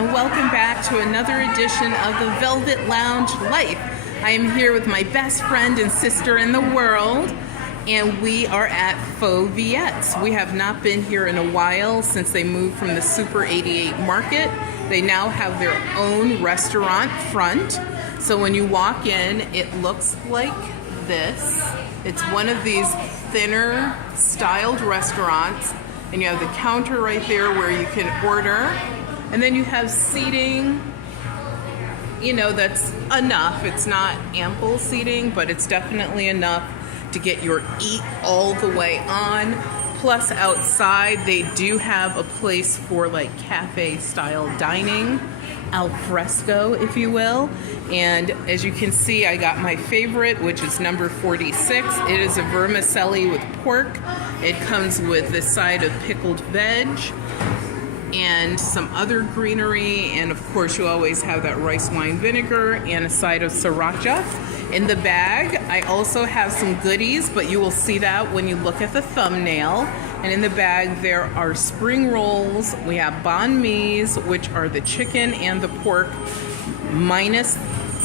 and welcome back to another edition of the Velvet Lounge Life. I am here with my best friend and sister in the world, and we are at Pho Viet. We have not been here in a while since they moved from the Super 88 Market. They now have their own restaurant front. So when you walk in, it looks like this. It's one of these thinner styled restaurants, and you have the counter right there where you can order, and then you have seating, you know, that's enough. It's not ample seating, but it's definitely enough to get your eat all the way on. Plus outside they do have a place for like cafe style dining, al fresco if you will. And as you can see, I got my favorite, which is number 46. It is a vermicelli with pork. It comes with this side of pickled veg and some other greenery, and of course you always have that rice wine vinegar and a side of sriracha. In the bag I also have some goodies, but you will see that when you look at the thumbnail. And in the bag there are spring rolls, we have banh mi's, which are the chicken and the pork minus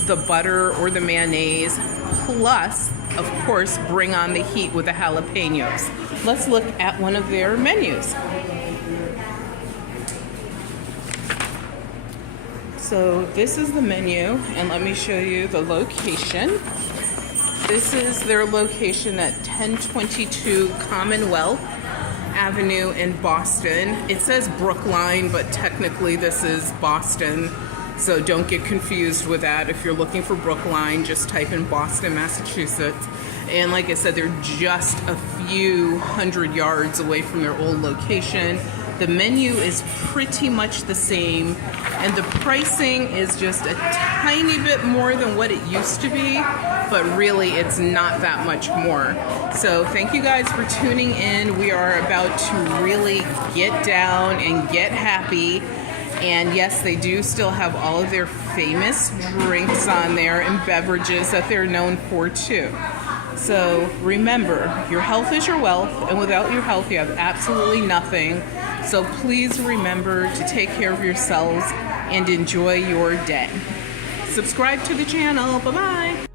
the butter or the mayonnaise, plus of course bring on the heat with the jalapenos. Let's look at one of their menus. So this is the menu, and let me show you the location. This is their location at 1022 Commonwealth Avenue in Boston. It says Brookline, but technically this is Boston, so don't get confused with that. If you're looking for Brookline, just type in Boston, Massachusetts. And like I said, they're just a few hundred yards away from their old location. The menu is pretty much the same, and the pricing is just a tiny bit more than what it used to be, but really it's not that much more. So thank you guys for tuning in. We are about to really get down and get happy. And yes, they do still have all of their famous drinks on there and beverages that they're known for too. So remember, your health is your wealth, and without your health you have absolutely nothing. So please remember to take care of yourselves and enjoy your day. Subscribe to the channel. Bye-bye.